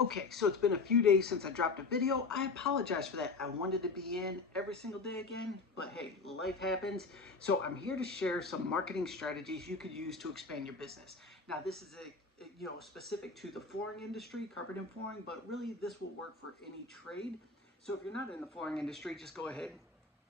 Okay, so it's been a few days since I dropped a video. I apologize for that. I wanted to be in every single day again, but hey, life happens. So I'm here to share some marketing strategies you could use to expand your business. Now, this is specific to the flooring industry, carpet and flooring, but really this will work for any trade. So if you're not in the flooring industry, just go ahead,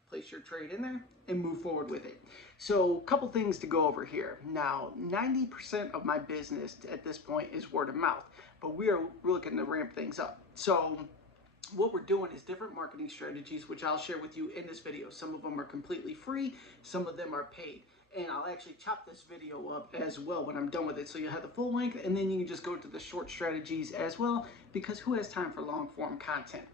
place your trade in there and move forward with it. So a couple things to go over here. Now, 90% of my business at this point is word of mouth, but we are looking to ramp things up. So what we're doing is different marketing strategies, which I'll share with you in this video. Some of them are completely free, some of them are paid. And I'll actually chop this video up as well when I'm done with it. So you'll have the full length, and then you can just go to the short strategies as well, because who has time for long form content?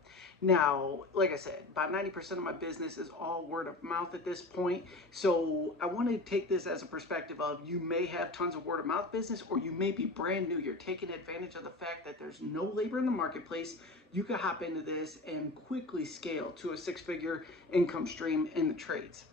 Now, like I said, about 90% of my business is all word of mouth at this point. So I want to take this as a perspective of you may have tons of word of mouth business, or you may be brand new. You're taking advantage of the fact that there's no labor in the marketplace. You can hop into this and quickly scale to a six-figure income stream in the trades.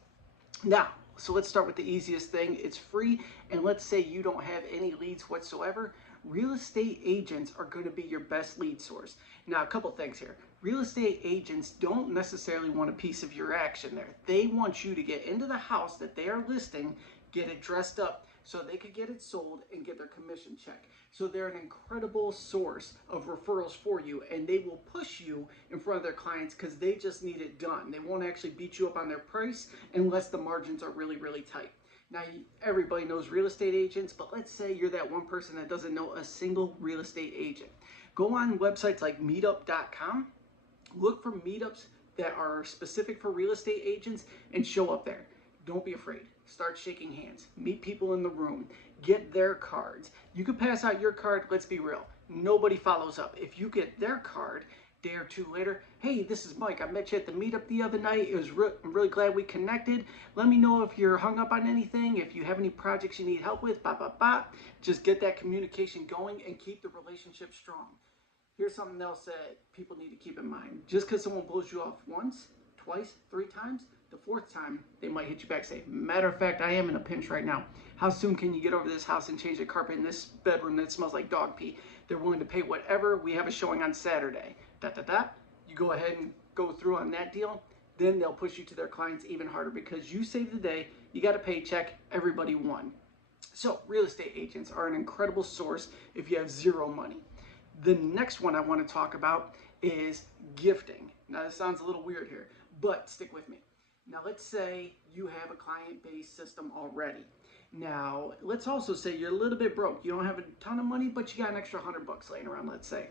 Now, so let's start with the easiest thing. It's free, and let's say you don't have any leads whatsoever. Real estate agents are going to be your best lead source. Now, a couple things here. Real estate agents don't necessarily want a piece of your action there. They want you to get into the house that they are listing, get it dressed up so they could get it sold and get their commission check. So they're an incredible source of referrals for you, and they will push you in front of their clients because they just need it done. They won't actually beat you up on their price unless the margins are really, really tight. Now, everybody knows real estate agents, but let's say you're that one person that doesn't know a single real estate agent. Go on websites like meetup.com, look for meetups that are specific for real estate agents and show up there. Don't be afraid. Start shaking hands. Meet people in the room. Get their cards. You can pass out your card. Let's be real. Nobody follows up. If you get their card a day or two later, hey, this is Mike. I met you at the meetup the other night. I'm really glad we connected. Let me know if you're hung up on anything. If you have any projects you need help with, just get that communication going and keep the relationship strong. Here's something else that people need to keep in mind. Just because someone blows you off once, twice, three times, the fourth time, they might hit you back and say, matter of fact, I am in a pinch right now. How soon can you get over this house and change the carpet in this bedroom that smells like dog pee? They're willing to pay whatever. We have a showing on Saturday. You go ahead and go through on that deal. Then they'll push you to their clients even harder because you saved the day. You got a paycheck. Everybody won. So real estate agents are an incredible source if you have zero money. The next one I want to talk about is gifting. Now, this sounds a little weird here, but stick with me. Now, let's say you have a client-based system already. Now, let's also say you're a little bit broke. You don't have a ton of money, but you got an extra $100 laying around, let's say.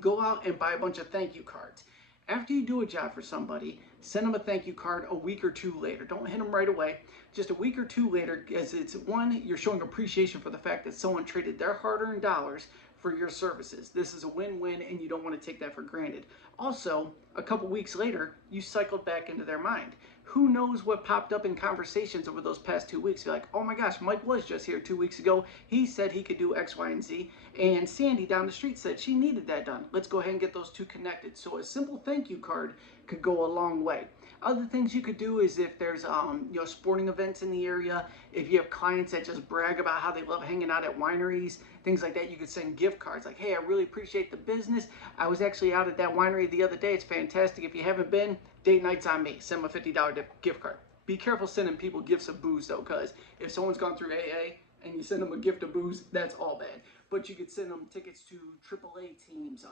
Go out and buy a bunch of thank you cards. After you do a job for somebody, send them a thank you card a week or two later. Don't hit them right away. Just a week or two later, as it's one, you're showing appreciation for the fact that someone traded their hard-earned dollars for your services. This is a win-win, and you don't want to take that for granted. Also, a couple weeks later, you cycled back into their mind. Who knows what popped up in conversations over those past 2 weeks? You're like, oh my gosh, Mike was just here 2 weeks ago. He said he could do X, Y, and Z. And Sandy down the street said she needed that done. Let's go ahead and get those two connected. So a simple thank you card could go a long way. Other things you could do is if there's sporting events in the area, if you have clients that just brag about how they love hanging out at wineries, things like that, you could send gift cards like, hey, I really appreciate the business. I was actually out at that winery the other day. It's fantastic. If you haven't been, date night's on me. Send them a $50 gift card. Be careful sending people gifts of booze though, because if someone's gone through AA and you send them a gift of booze, that's all bad. But you could send them tickets to AAA teams,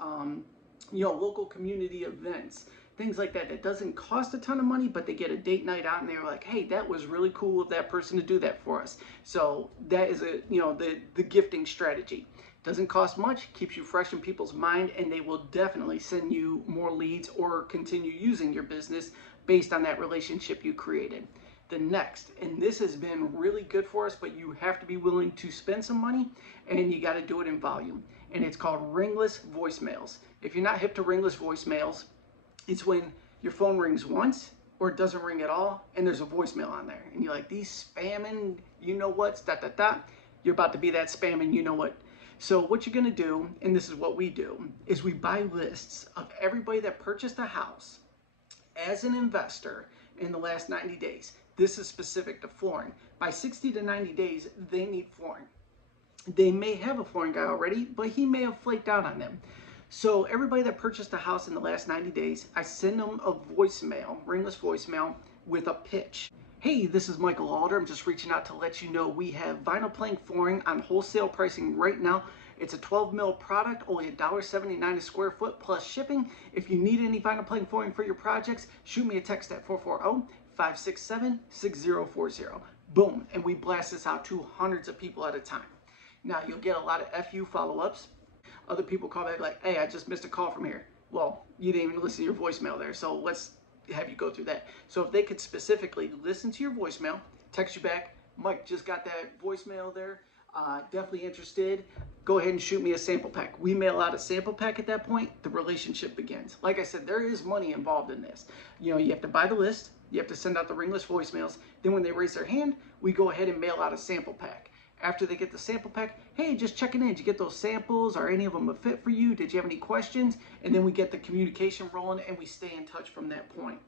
local community events, things like that. That doesn't cost a ton of money, but they get a date night out and they're like, hey, that was really cool of that person to do that for us. So that is the gifting strategy. Doesn't cost much, keeps you fresh in people's mind, and they will definitely send you more leads or continue using your business based on that relationship you created. The next, and this has been really good for us, but you have to be willing to spend some money, and you got to do it in volume. And it's called ringless voicemails. If you're not hip to ringless voicemails, it's when your phone rings once or it doesn't ring at all and there's a voicemail on there. And you're like, these spamming, you know what's, You're about to be that spamming, you know what. So what you're gonna do, and this is what we do, is we buy lists of everybody that purchased a house as an investor in the last 90 days. This is specific to flooring. By 60 to 90 days, they need flooring. They may have a flooring guy already, but he may have flaked out on them. So everybody that purchased a house in the last 90 days, I send them a voicemail, ringless voicemail with a pitch. Hey, this is Michael Alder. I'm just reaching out to let you know we have vinyl plank flooring on wholesale pricing right now. It's a 12 mil product, only $1.79 a square foot plus shipping. If you need any vinyl plank flooring for your projects, shoot me a text at 440-567-6040. Boom, and we blast this out to hundreds of people at a time. Now, you'll get a lot of FU follow-ups. Other people call back like, hey, I just missed a call from here. Well, you didn't even listen to your voicemail there, so let's have you go through that. So if they could specifically listen to your voicemail, text you back, Mike, just got that voicemail there, definitely interested, go ahead and shoot me a sample pack. We mail out a sample pack at that point, the relationship begins. Like I said, there is money involved in this. You know, you have to buy the list, you have to send out the ringless voicemails, then when they raise their hand, we go ahead and mail out a sample pack. After they get the sample pack, hey, just checking in. Did you get those samples? Are any of them a fit for you? Did you have any questions? And then we get the communication rolling and we stay in touch from that point.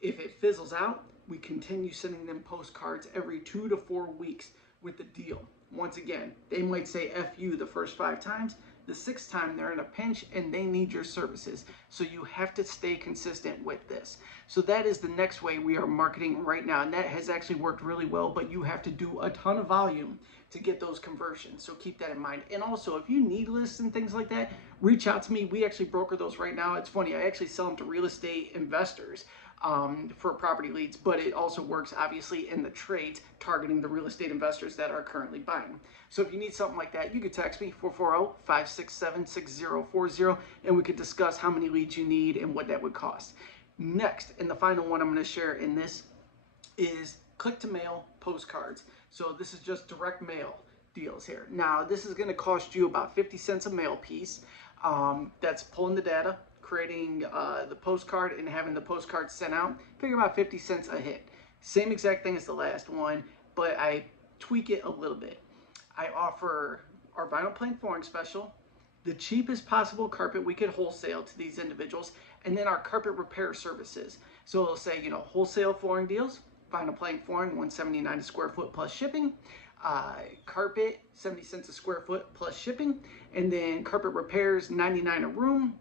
If it fizzles out, we continue sending them postcards every 2 to 4 weeks with the deal. Once again, they might say F you the first 5 times. The 6th time they're in a pinch and they need your services. So you have to stay consistent with this. So that is the next way we are marketing right now. And that has actually worked really well, but you have to do a ton of volume to get those conversions. So keep that in mind. And also, if you need lists and things like that, reach out to me. We actually broker those right now. It's funny, I actually sell them to real estate investors for property leads, but it also works obviously in the trades targeting the real estate investors that are currently buying. So if you need something like that, you could text me 440-567-6040 and we could discuss how many leads you need and what that would cost. Next, and the final one I'm going to share in this is click to mail postcards. So this is just direct mail deals here. Now this is going to cost you about 50 cents a mail piece. That's pulling the data, creating the postcard and having the postcard sent out. Figure about 50 cents a hit. Same exact thing as the last one, but I tweak it a little bit. I offer our vinyl plank flooring special, the cheapest possible carpet we could wholesale to these individuals, and then our carpet repair services. So it'll say, you know, wholesale flooring deals, vinyl plank flooring, $179 a square foot plus shipping. Carpet, 70 cents a square foot plus shipping. And then carpet repairs, $99 a room.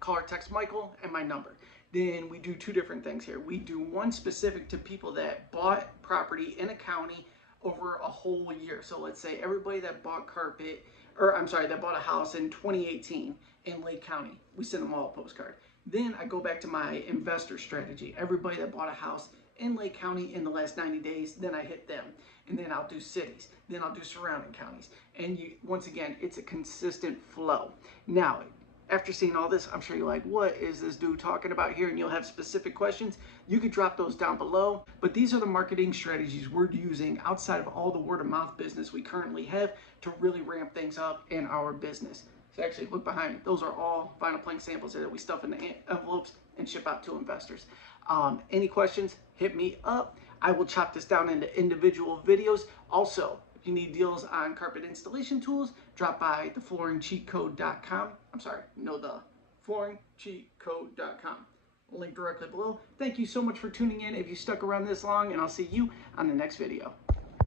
Call or text Michael and my number. Then we do 2 different things here. We do one specific to people that bought property in a county over a whole year. So let's say everybody that bought that bought a house in 2018 in Lake County, we send them all a postcard. Then I go back to my investor strategy. Everybody that bought a house in Lake County in the last 90 days, then I hit them. And then I'll do cities. Then I'll do surrounding counties. And once again, it's a consistent flow. Now, after seeing all this, I'm sure you're like, what is this dude talking about here? And you'll have specific questions. You could drop those down below. But these are the marketing strategies we're using outside of all the word of mouth business we currently have to really ramp things up in our business. So actually, look behind me. Those are all vinyl plank samples that we stuff in the envelopes and ship out to investors. Any questions, hit me up. I will chop this down into individual videos. Also, if you need deals on carpet installation tools, drop by theflooringcheatcode.com. I'm sorry, no, the flooringcheatcode.com. Link directly below. Thank you so much for tuning in if you stuck around this long, and I'll see you on the next video.